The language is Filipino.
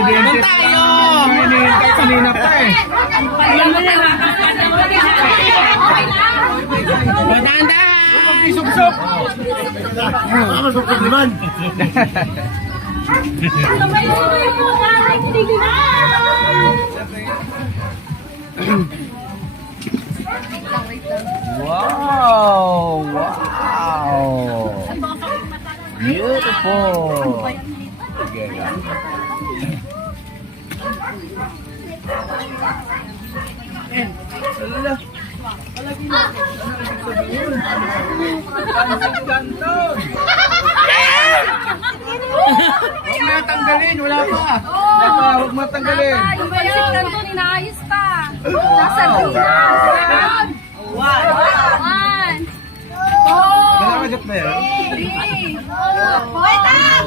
presidente. Tayo! Hinihintay kanina pa eh. Dahan-dahan! Isok-sok. Wow! Wow! Beautiful! Okay. Huwag mo tanggalin, wala pa. Huwag mo tanggalin. Yung pansit kanton, inaayos pa. Nasa dulas. One. Nalakadap na yan. Three. Wait up!